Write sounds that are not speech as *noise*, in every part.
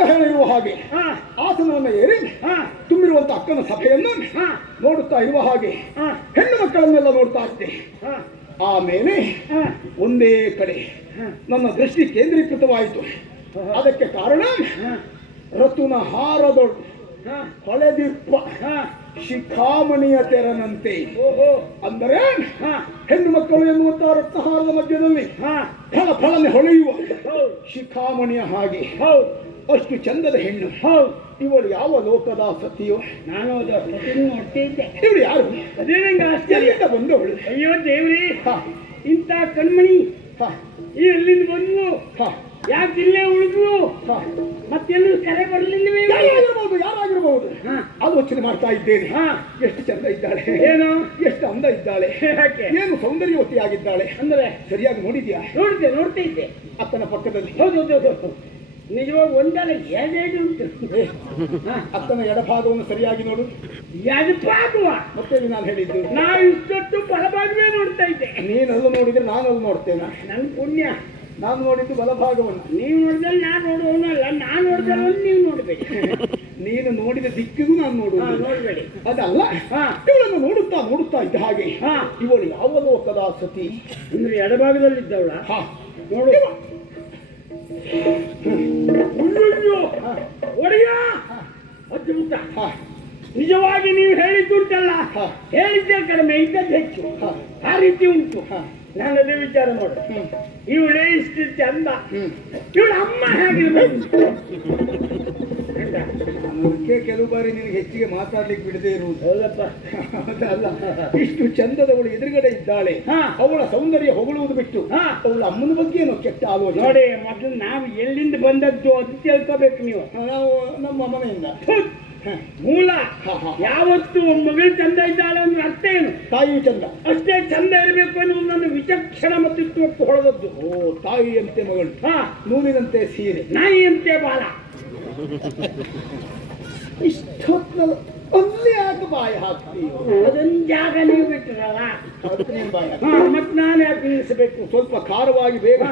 ಹೇಳಿರುವ ಹಾಗೆ. ಆಸನವನ್ನು ಏರಿ ತುಂಬಿರುವಂತಹ ತುಂಬಿರುವಂತ ಅಕ್ಕನ ಸಭೆಯನ್ನು ನೋಡುತ್ತಾ ಇರುವ ಹಾಗೆ ಹೆಣ್ಣು ಮಕ್ಕಳನ್ನೆಲ್ಲ ನೋಡ್ತಾ ಇದ್ದೆ. ಆಮೇಲೆ ಒಂದೇ ಕಡೆ. ನನ್ನ ದೃಷ್ಟಿ ಕೇಂದ್ರೀಕೃತವಾಯಿತು. ಅದಕ್ಕೆ ಕಾರಣ ರತುನ ಹಾರದೊಡ್ಡ ಹೊಳೆದಿಪ್ಪ ಶಿಖಾಮಣಿಯ ತೆರನಂತೆ. ಓಹೋ. ಅಂದರೆ ಹೆಣ್ಣು ಮಕ್ಕಳು ಎನ್ನುವಂತಹ ರತ್ನಹಾರದ ಮಧ್ಯದಲ್ಲಿ ಫಲ ಫಲನೆ ಹೊಳೆಯುವ ಶಿಖಾಮಣಿಯ ಹಾಗೆ. ಅಷ್ಟು ಚಂದದ ಹೆಣ್ಣು. ಹೌದು ಇವಳು ಯಾವ ಲೋಕದ ಸತಿಯೋ? ನಾನು ಇವಳು ಯಾರು? ಅದೇ ನಂಗೆ ಆಶ್ಚರ್ಯದ ಬಂದವಳು? ಅಯ್ಯೋ ದೇವ್ರಿ ಹಾ. ಇಂಥ ಕಣ್ಮಣಿ. ಎಲ್ಲಿಂದ ಬಂದ್ಲು. ಹ, ಯಾಕೆ ಇಲ್ಲೇ ಉಳಿದ್ರು ಹ. ಮತ್ತೆಲ್ಲೂ ಕರೆ ಬರಲಿಲ್ಲವೇ ಯಾರಾಗಿರ್ಬೋದು ಯಾರಾಗಿರ್ಬೋದು? ಹಾ. ಆಲೋಚನೆ ಮಾಡ್ತಾ ಇದ್ದೇನೆ. ಹಾ. ಎಷ್ಟು ಚಂದ ಇದ್ದಾಳೆ. ಏನು? ಎಷ್ಟು ಅಂದ ಇದ್ದಾಳೆ. ಯಾಕೆ? ಏನು ಸೌಂದರ್ಯವತಿಯಾಗಿದ್ದಾಳೆ. ಅಂದ್ರೆ? ಸರಿಯಾಗಿ ನೋಡಿದ್ಯಾ? ನೋಡಿದ್ದೆ ನೋಡ್ತಾ ಇದ್ದೆ. ಅಕ್ಕನ ಪಕ್ಕದಲ್ಲಿ. ಹೌದು ಹೌದು ಹೌದು. ನಿಜವಾಗ ಒಂದಲ್ಲ ಎರಡೆರಡು ಉಂಟು. *laughs* ಅಕ್ಕನ ಎಡಭಾಗವನ್ನು ಸರಿಯಾಗಿ ನೋಡು. ಪಾಪವ ಮತ್ತೆ ನಾನು ಹೇಳಿದ್ದು? ನಾವು ಇಷ್ಟೊತ್ತು ಬಲಭಾಗವೇ ನೋಡ್ತಾ ಇದ್ದೆ. ನೀನಲ್ಲೂ ನೋಡಿದ್ರೆ ನಾನಲ್ಲೂ ನೋಡ್ತೇನೆ? ನನ್ನ ಪುಣ್ಯ. ನಾನು ನೋಡಿದ್ದು ಬಲಭಾಗವನ್ನು. ನೀವು ನೋಡಿದಲ್ಲಿ ನಾನು ನೋಡುವವನಲ್ಲ ನಾನು ನೋಡಿದ್ರೆ ನೀವು ನೋಡ್ಬೇಡಿ. *laughs* ನೀನು ನೋಡಿದ ದಿಕ್ಕಿಗೂ ನಾನು ನೋಡುವ ನೋಡ್ಬೇಡಿ. ಅದಲ್ಲ ಹಾ. ಇವಳನ್ನು ನೋಡುತ್ತಾ ನೋಡುತ್ತಾ ಇದ್ದ ಹಾಗೆ ಹಾ. ಇವಳು ಯಾವ ಲೋಕದ ಸತಿ? ಅಂದ್ರೆ ಎಡಭಾಗದಲ್ಲಿ ಇದ್ದವಳ ಒಡೆಯ? ಅದ್ಭುತ ನಿಜವಾಗಿ ನೀವು ಹೇಳಿದ್ದುಂಟಲ್ಲ. ಹೇಳಿದ್ದೇ ಕಡಿಮೆ ಇದ್ದದ್ದು ಹೆಚ್ಚು. ಆ ರೀತಿ ಉಂಟು. ನಾನು ಅದೇ ವಿಚಾರ ನೋಡು. ಇವಳೇ ಇಷ್ಟು ಅಂದ. ಇವಳ ಅಮ್ಮ ಹೇಗಿರ್ಬೇಕು ಅದಕ್ಕೆ ಕೆಲವು ಬಾರಿ ನಿನಗೆ ಹೆಚ್ಚಿಗೆ ಮಾತಾಡ್ಲಿಕ್ಕೆ ಬಿಡದೆ ಇರುವುದು ಹೌದಪ್ಪ. ಅದಲ್ಲ ಇಷ್ಟು ಚಂದದವಳು ಎದುರುಗಡೆ ಇದ್ದಾಳೆ. ಹಾ. ಅವಳ ಸೌಂದರ್ಯ ಹೊಗಳುವುದು ಬಿಟ್ಟು ಹಾ. ಅವಳ ಅಮ್ಮನ ಬಗ್ಗೆ ಏನೋ ಕೆಟ್ಟ ಆಲೋಚನೆ. ನೋಡಿ ಮೊದಲು ನಾವು ಎಲ್ಲಿಂದ ಬಂದದ್ದು ಅದು ತಿಳ್ಕೋಬೇಕು ನೀವು. ನಾವು ನಮ್ಮ ಮನೆಯಿಂದ. ಮೂಲ. ಯಾವತ್ತು ಮಗಳು ಚಂದ ಇದ್ದಾಳೆ ಅಂದ್ರೆ ಅರ್ಥ ಏನು? ತಾಯಿಯು ಚಂದ. ಅಷ್ಟೇ ಚಂದ ಇರಬೇಕು ಅನ್ನೋ ನನ್ನ ವಿಚಕ್ಷಣ ಮತ್ತಿತ್ವಕ್ಕೆ ಹೊಳೆದದ್ದು ಓ ತಾಯಿಯಂತೆ ಮಗಳು. ಹಾ. ನೂಲಿನಂತೆ ಸೀರೆ. ನಾಯಿಯಂತೆ ಬಾಲ. ಇಷ್ಟೊತ್ತು ಒಂದೇ ಯಾಕೆ ಬಾಯಿ ಹಾಕ್ತೀವಿ ಅದೊಂದು ಜಾಗ ನೀವು ಬಿಟ್ಟಿರಲ್ಲ ಮತ್ತೆ ನೀನು ಯಾಕೆ ನಿಲ್ಲಿಸಬೇಕು. ಸ್ವಲ್ಪ ಖಾರವಾಗಿ ಬೇಗ.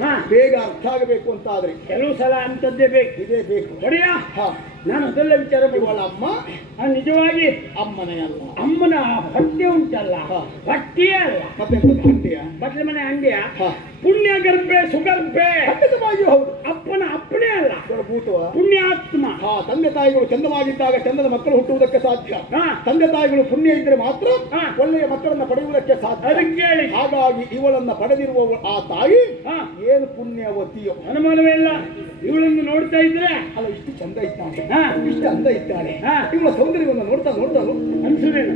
ಹಾ. ಬೇಗ ಅರ್ಥ ಆಗಬೇಕು ಅಂತ ಆದ್ರೆ. ಕೆಲವು ಸಲ ಅಂಥದ್ದೇ ಬೇಕು. ಇದೇ ಬೇಕು. ಬರೆಯ ಹಾ. ನಾನು ಅದೆಲ್ಲ ವಿಚಾರ ಬಿಡುವಲ್ಲ ಅಮ್ಮ ನಿಜವಾಗಿ ಅಮ್ಮನೇ ಅಲ್ಲ ಅಮ್ಮನ ಹೊಟ್ಟೆ ಉಂಟಲ್ಲ. ಹೊಟ್ಟೆಯೇ ಅಲ್ಲ ಮತ್ತೆ ಬಟ್ಲೆ ಮನೆ ಹಾ ಪುಣ್ಯ ಗರ್ಭೆ ಸುಗರ್ಭೆ ಖಂಡಿತವಾಗಿಯೂ ಹೌದು ಅಪ್ಪನ ಅಪ್ಪನೇ ಅಲ್ಲ ಪುಣ್ಯಾತ್ಮ ಹಾ ತಂದೆ ತಾಯಿಗಳು ಚಂದವಾಗಿದ್ದಾಗ ಚಂದದ ಮಕ್ಕಳು ಹುಟ್ಟುವುದಕ್ಕೆ ಸಾಧ್ಯ ತಂದೆ ತಾಯಿಗಳು ಪುಣ್ಯ ಇದ್ದರೆ ಮಾತ್ರ. ಒಳ್ಳೆಯ ಮಕ್ಕಳನ್ನ ಪಡೆಯುವುದಕ್ಕೆ ಸಾಧ್ಯ ಹಾಗಾಗಿ ಇವಳನ್ನ ಪಡೆದಿರುವ ಆ ತಾಯಿ ಏನು ಪುಣ್ಯವತಿಯೋ ಅನುಮಾನವೇ ಇಲ್ಲ ಇವಳನ್ನು ನೋಡ್ತಾ ಇದ್ರೆ ಅಲ್ಲ ಇಷ್ಟು ಚಂದ ಇದ್ದಾನೆ. ಹಾ. ಇಷ್ಟು ಅಂದ ಇದ್ದಾನೆ. ಹಾ. ಇವಳ ಸೌಂದರ್ಯವನ್ನು ನೋಡ್ತಾ ನೋಡ್ತಾ ಅನ್ಸುದೇನು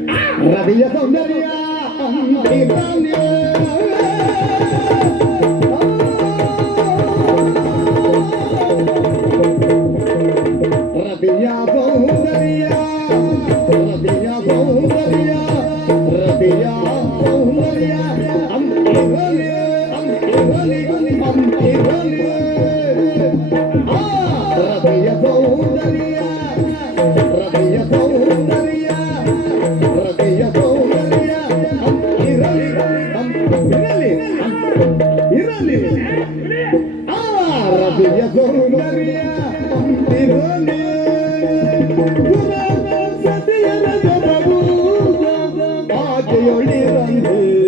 ರವಿಯ ಸೌಂದರ್ಯ ஒளி வந்து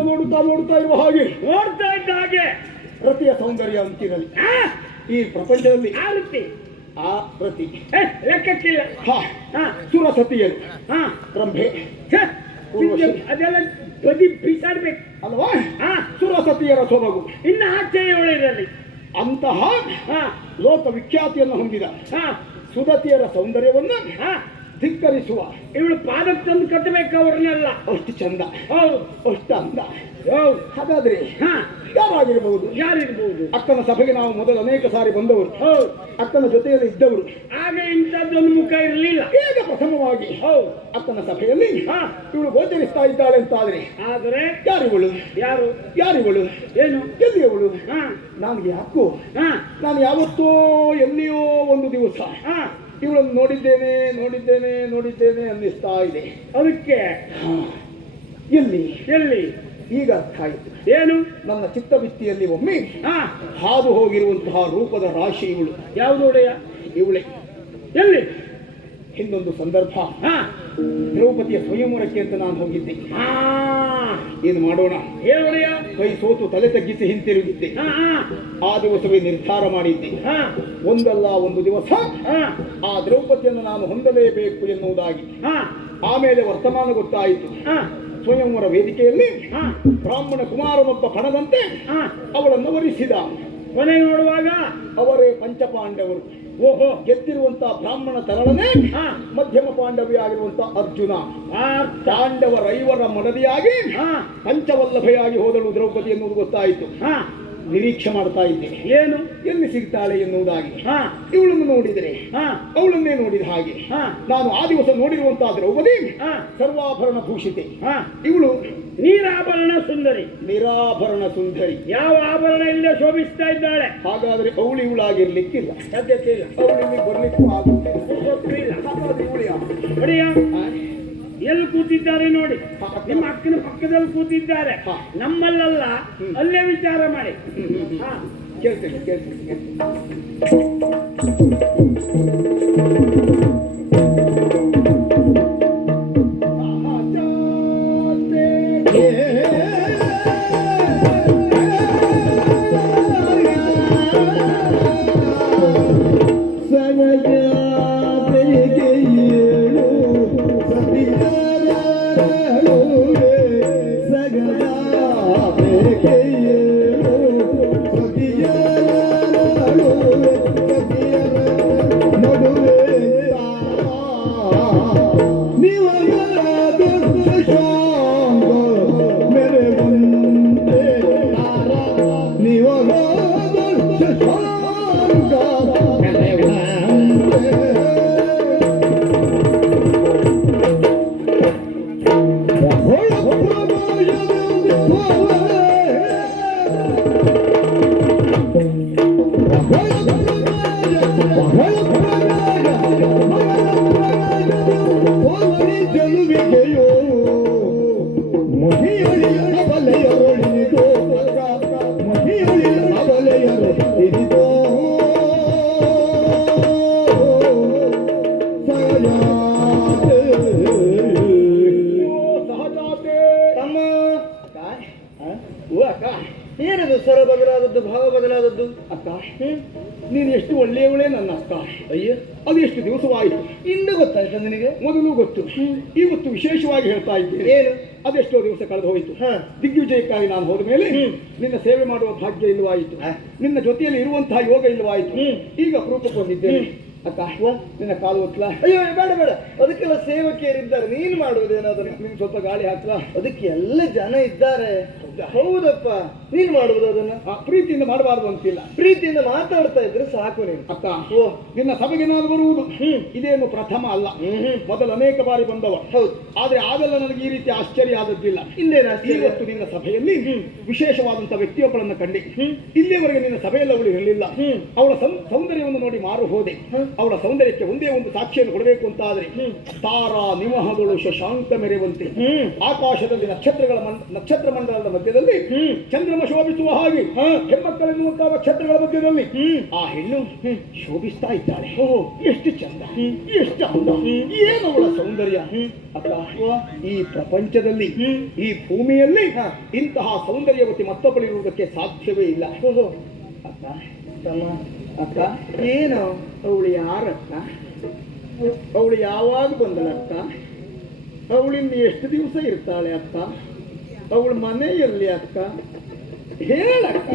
ನೋಡುತ್ತಾ ನೋಡುತ್ತಾ ಇರುವ ಹಾಗೆ ನೋಡ್ತಾ ಇದ್ದ ಹಾಗೆ. ಪ್ರತಿಯ ಸೌಂದರ್ಯ ಅಂತಿರಲಿ ಈ ಪ್ರಪಂಚದಲ್ಲಿ ಆ ವೃತ್ತಿ ಆ ಪ್ರತಿ. ಲೆಕ್ಕಿಲ್ಲ ಲೆಕ್ಕಕ್ಕಿಲ್ಲ ಸುರಸತಿಯರು. ಹಾ. ರಂಭೆ ಅದೆಲ್ಲ ಬದಿ ಬೀಸಾಡ್ಬೇಕು. ಅಲ್ವಾ? ಹಾ. ಸುರಸತಿಯರ ಸೊಬಗು. ಇನ್ನು ಆಚೆಯ ಒಳ್ಳೆಯದಲ್ಲಿ ಅಂತಹ ಲೋಕ ವಿಖ್ಯಾತಿಯನ್ನು ಹೊಂದಿದ ಹಾ. ಸುದತಿಯರ ಸೌಂದರ್ಯವನ್ನು ಹಾ. ಧಿಕ್ಕರಿಸುವ. ಇವಳು ಪಾದಕ್ಕೆ ತಂದು ಕಟ್ಟಬೇಕು ಅವ್ರನ್ನೆಲ್ಲ. ಅಷ್ಟು ಚಂದ. ಹೌದು. ಅಷ್ಟು ಅಂದ. ಹೌದು. ಹಾಗಾದ್ರೆ ಹಾ. ಯಾರಿರ್ಬಹುದು ಯಾರಿರ್ಬೋದು? ಅಕ್ಕನ ಸಭೆಗೆ ನಾವು ಮೊದಲು ಅನೇಕ ಸಾರಿ ಬಂದವರು. ಹೌದು. ಅಕ್ಕನ ಜೊತೆಯಲ್ಲಿ ಇದ್ದವರು. ಆಗ ಇಂಥದ್ದೊಂದು ಮುಖ ಇರಲಿಲ್ಲ. ಈಗ ಪ್ರಥಮವಾಗಿ ಹೌದು. ಅಕ್ಕನ ಸಭೆಯಲ್ಲಿ ಹಾ. ಇವಳು ಗೋಚರಿಸ್ತಾ ಇದ್ದಾಳೆ ಅಂತಾದ್ರೆ ಆದರೆ ಯಾರಿವಳು ಯಾರು? ಯಾರಿವಳು ಏನು? ಎಲ್ಲಿಯವಳು ಹಾ. ನನಗೆ ಯಾಕೋ? ಹಾ. ನಾನು ಯಾವತ್ತೋ ಎಲ್ಲಿಯೋ ಒಂದು ದಿವಸ ಹಾ. ಇವಳನ್ನು ನೋಡಿದ್ದೇನೆ ನೋಡಿದ್ದೇನೆ ನೋಡಿದ್ದೇನೆ ಅನ್ನಿಸ್ತಾ ಇದೆ. ಅದಕ್ಕೆ. ಎಲ್ಲಿ ಎಲ್ಲಿ? ಈಗ ಅರ್ಥ ಆಯಿತು. ಏನು? ನನ್ನ ಚಿತ್ತವಿತ್ತಿಯಲ್ಲಿ ಒಮ್ಮೆ ಹಾ. ಹಾದು ಹೋಗಿರುವಂತಹ ರೂಪದ ರಾಶಿ ಇವಳು. ಯಾವುದು ಒಡೆಯ? ಇವಳೆ. ಎಲ್ಲಿ? ಹಿಂದೊಂದು ಸಂದರ್ಭ. ಹಾ ದ್ರೌಪದಿಯ ಸ್ವಯಂವರಕ್ಕೆ ಅಂತ ನಾನು ಹೋಗಿದ್ದೆ. ಏನು ಮಾಡೋಣ? ಕೈ ಸೋತು ತಲೆ ತಗ್ಗಿಸಿ ಹಿಂತಿರುಗಿದ್ದೆ. ಆ ದಿವಸವೇ ನಿರ್ಧಾರ ಮಾಡಿದ್ದೆ. ಹಾ. ಒಂದಲ್ಲ ಒಂದು ದಿವಸ ಆ ದ್ರೌಪದಿಯನ್ನು ನಾನು ಹೊಂದಲೇಬೇಕು ಎನ್ನುವುದಾಗಿ. ಹಾ. ಆಮೇಲೆ ವರ್ತಮಾನ ಗೊತ್ತಾಯಿತು. ಹಾ. ಸ್ವಯಂವರ ವೇದಿಕೆಯಲ್ಲಿ ಹಾ. ಬ್ರಾಹ್ಮಣ ಕುಮಾರನೊಬ್ಬ ಪಣದಂತೆ ಹಾ. ಅವಳನ್ನು ವರಿಸಿದ. ಕೊನೆ ನೋಡುವಾಗ? ಅವರೇ ಪಂಚಪಾಂಡವರು. ಓಹೋ ಗೆದ್ದಿರುವಂತಹ ಬ್ರಾಹ್ಮಣ ತರಳನೇ ಹಾ. ಮಧ್ಯಮ ಪಾಂಡವಿ ಅರ್ಜುನ. ತಾಂಡವ ರೈವರ ಮನದಿಯಾಗಿ ಹಾ. ಪಂಚವಲ್ಲಭೆಯಾಗಿ ಹೋದಳು ದ್ರೌಪದಿ ಎನ್ನುವುದು ಗೊತ್ತಾಯಿತು. ಹಾ. ನಿರೀಕ್ಷೆ ಮಾಡ್ತಾ ಇದ್ದೆ. ಏನು? ಎಲ್ಲಿ ಸಿಗ್ತಾಳೆ ಎನ್ನುವುದಾಗಿ. ಹಾ. ಇವಳನ್ನು ನೋಡಿದರೆ. ಹಾ. ಅವಳನ್ನೇ ನೋಡಿದ ಹಾಗೆ. ಹಾ. ನಾನು ಆ ದಿವಸ ನೋಡಿರುವಂತಹ ದ್ರೌಪದಿ ಹಾ. ಸರ್ವಾಭರಣ ಭೂಷಿತೆ. ಹಾ. ಇವಳು ನೀರಾಭರಣ ಸುಂದರಿ. ನಿರಾಭರಣ ಸುಂದರಿ. ಯಾವ ಆಭರಣ ಇಲ್ಲದೆ ಶೋಭಿಸ್ತಾ ಇದ್ದಾಳೆ? ಹಾಗಾದ್ರೆ ಅವಳು ಇವಳಾಗಿರ್ಲಿಕ್ಕಿಲ್ಲ ಸಾಧ್ಯತೆ ಇಲ್ಲ. ಅವಳಿ ಬರ್ಲಿಕ್ಕೂ ಆಗುತ್ತಿಲ್ಲ ಗೊತ್ತೂ ಇಲ್ಲ. ಹಾಗಾದ್ರೆ ಇವಳು ಯಾರು? ಹೊಡೆಯ ಆ? ಎಲ್ಲಿ ಕೂತಿದ್ದಾರೆ ನೋಡಿ. ನಿಮ್ಮ ಅಕ್ಕನ ಪಕ್ಕದಲ್ಲಿ ಕೂತಿದ್ದಾರೆ. ಹಾ. ನಮ್ಮಲ್ಲಲ್ಲ. ಅಲ್ಲೇ ವಿಚಾರ ಮಾಡಿ. ಹಾ. ಕೇಳ್ತೇನೆ ಕೇಳ್ತೇನೆ ಕೇಳ್ತೇನೆ. ಅಕ್ಕ ಏನದು ಸ್ವರ ಬದಲಾದದ್ದು ಭಾವ ಬದಲಾದದ್ದು? ಅಕ್ಕ ನೀನು ಎಷ್ಟು ಒಳ್ಳೆಯವಳೇ ನನ್ನ ಅಕ್ಕ ಅಯ್ಯ. ಅದು ಎಷ್ಟು ದಿವಸವಾಯಿತು? ಇಂದು ಗೊತ್ತಾಯ್ತು ನಿನಗೆ? ಮೊದಲು ಗೊತ್ತು. ಇವತ್ತು ವಿಶೇಷವಾಗಿ ಹೇಳ್ತಾ ಇದ್ದೀನಿ. ಏನು? ಅದೆಷ್ಟೋ ದಿವಸ ಕಳೆದು ಹೋಯಿತು. ದಿಗ್ವಿಜಯಕ್ಕಾಗಿ ನಾನು ಹೋದ ಮೇಲೆ ನಿನ್ನ ಸೇವೆ ಮಾಡುವ ಭಾಗ್ಯ ಇಲ್ಲವಾಯಿತು. ನಿನ್ನ ಜೊತೆಯಲ್ಲಿ ಇರುವಂತಹ ಯೋಗ ಇಲ್ಲವಾಯಿತು. ಈಗ ಅಪರೂಪಕ್ಕೆ ಬಂದಿದ್ದೇನೆ ಅಕ್ಕ ನಿನ್ನ ಕಾಲು ಒತ್ತಲ ಅಯ್ಯೋ ಬೇಡ ಬೇಡ. ಅದಕ್ಕೆಲ್ಲ ಸೇವಕಿಯರಿದ್ದಾರೆ. ನೀನು ಮಾಡುವುದೇನಾದರೂ ನಿಮ್ಗೆ ಸ್ವಲ್ಪ ಗಾಳಿ ಹಾಕ್ಲಾ? ಅದಕ್ಕೆ ಎಲ್ಲ ಜನ ಇದ್ದಾರೆ. ಹೌದಪ್ಪ. ನೀನು ಮಾಡುವುದು ಅದನ್ನ? ಆ, ಪ್ರೀತಿಯಿಂದ ಮಾಡಬಾರ್ದು ಅಂತಿಲ್ಲ. ಪ್ರೀತಿಯಿಂದ ಮಾತಾಡ್ತಾ ಇದ್ರೆ ಸಾಕು ನೀನು. ಅಕ್ಕ ಓ. ನಿನ್ನ ಸಭೆಗೆ ನಾನು ಬರುವುದು? ಹ್ಮ್. ಇದೇನು ಪ್ರಥಮ ಅಲ್ಲ. ಮೊದಲು ಅನೇಕ ಬಾರಿ ಬಂದವ. ಹೌದು. ಆದ್ರೆ ಆಗಲ್ಲ ನನಗೆ ಈ ರೀತಿ ಆಶ್ಚರ್ಯ ಆದದ್ದಿಲ್ಲ. ಇಲ್ಲೇನ? ಇವತ್ತು ನಿನ್ನ ಸಭೆಯಲ್ಲಿ ವಿಶೇಷವಾದಂತಹ ವ್ಯಕ್ತಿಯೊಬ್ಬಳನ್ನ ಕಂಡೆ. ಇಲ್ಲಿಯವರೆಗೆ ನಿನ್ನ ಸಭೆಯಲ್ಲಿ ಅವಳು ಹೇಳಿಲ್ಲ. ಅವಳ ಸೌಂದರ್ಯವನ್ನು ನೋಡಿ ಮಾರು ಹೋದೆ. ಅವಳ ಸೌಂದರ್ಯಕ್ಕೆ ಒಂದೇ ಒಂದು ಸಾಕ್ಷಿಯನ್ನು ಕೊಡಬೇಕು ಅಂತಾದ್ರೆ. ತಾರಾ ನಿಮಹಗಳು ಶಶಾಂತ ಮೆರೆಯುವಂತೆ ಆಕಾಶದಲ್ಲಿ ನಕ್ಷತ್ರಗಳ ನಕ್ಷತ್ರ ಮಂಡಲದ ಮಧ್ಯದಲ್ಲಿ. ಚಂದ್ರಮ ಶೋಭಿಸುವ ಹಾಗೆ ಹೆಮ್ಮಕ್ಕಳೆನ್ನುವಂತಹ ನಕ್ಷತ್ರಗಳ ಮಧ್ಯದಲ್ಲಿ. ಆ ಹೆಣ್ಣು ಶೋಭಿಸ್ತಾ ಇದ್ದಾಳೆ. ಎಷ್ಟು ಚಂದ. ಎಷ್ಟು ಅಂದ. ಏನು ಅವಳ ಸೌಂದರ್ಯ? ಈ ಪ್ರಪಂಚದಲ್ಲಿ ಈ ಭೂಮಿಯಲ್ಲಿ. ಇಂತಹ ಸೌಂದರ್ಯವತಿ ಮತ್ತೊಬ್ಬಳಿರುವುದಕ್ಕೆ ಸಾಧ್ಯವೇ ಇಲ್ಲ. ಓಹೋ. ಅಕ್ಕ? ಏನು? ಅವಳು ಯಾರಕ್ಕ? ಅವಳು ಯಾವಾಗ ಬಂದಳಕ್ಕ? ಅವಳಿಂದ ಎಷ್ಟು ದಿವಸ ಇರ್ತಾಳೆ ಅಕ್ಕ? ಅವಳ ಮನೆಯಲ್ಲಿ ಅಕ್ಕ? ಹೇಳಕ್ಕ